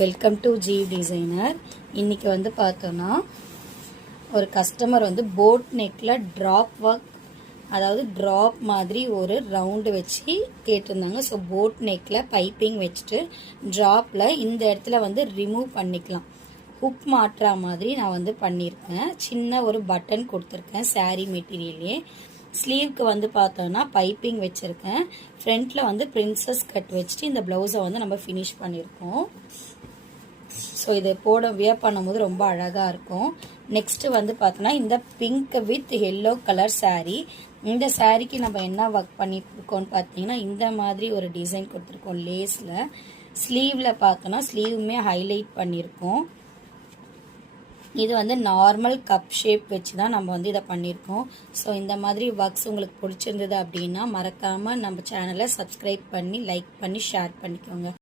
Welcome to G designer. இன்னைக்கு வந்து பார்த்தோன்னா ஒரு கஸ்டமர் வந்து போட் நெக்கில் ட்ராப் ஒர்க், அதாவது ட்ராப் மாதிரி ஒரு ரவுண்டு வச்சு கேட்டிருந்தாங்க. ஸோ போட் நெக்கில் பைப்பிங் வச்சுட்டு ட்ராப்பில் இந்த இடத்துல வந்து ரிமூவ் பண்ணிக்கலாம். ஹுக் மாட்டுற மாதிரி நான் வந்து பண்ணியிருக்கேன். சின்ன ஒரு பட்டன் கொடுத்துருக்கேன் சாரீ மெட்டீரியல்லே. ஸ்லீவ்க்கு வந்து பார்த்தோன்னா பைப்பிங் வச்சுருக்கேன். ஃப்ரண்ட்டில் வந்து பிரின்சஸ் கட் வச்சுட்டு இந்த ப்ளவுஸை வந்து நம்ம ஃபினிஷ் பண்ணியிருக்கோம். ஸோ இதை வியர் பண்ணும்போது ரொம்ப அழகாக இருக்கும். நெக்ஸ்ட்டு வந்து பார்த்தோன்னா இந்த pink with yellow colour sari. இந்த சாரீக்கு நம்ம என்ன ஒர்க் பண்ணியிருக்கோம்னு பார்த்தீங்கன்னா இந்த மாதிரி ஒரு டிசைன் கொடுத்துருக்கோம் லேஸில். ஸ்லீவில் பார்த்தோன்னா ஸ்லீவுமே ஹைலைட் பண்ணியிருக்கோம். இது வந்து நார்மல் கப் ஷேப் வச்சு தான் நம்ம வந்து இதை பண்ணியிருக்கோம். ஸோ இந்த மாதிரி ஒர்க்ஸ் உங்களுக்கு பிடிச்சிருந்தது அப்படின்னா மறக்காமல் நம்ம சேனலை சப்ஸ்கிரைப் பண்ணி லைக் பண்ணி ஷேர் பண்ணிக்கோங்க.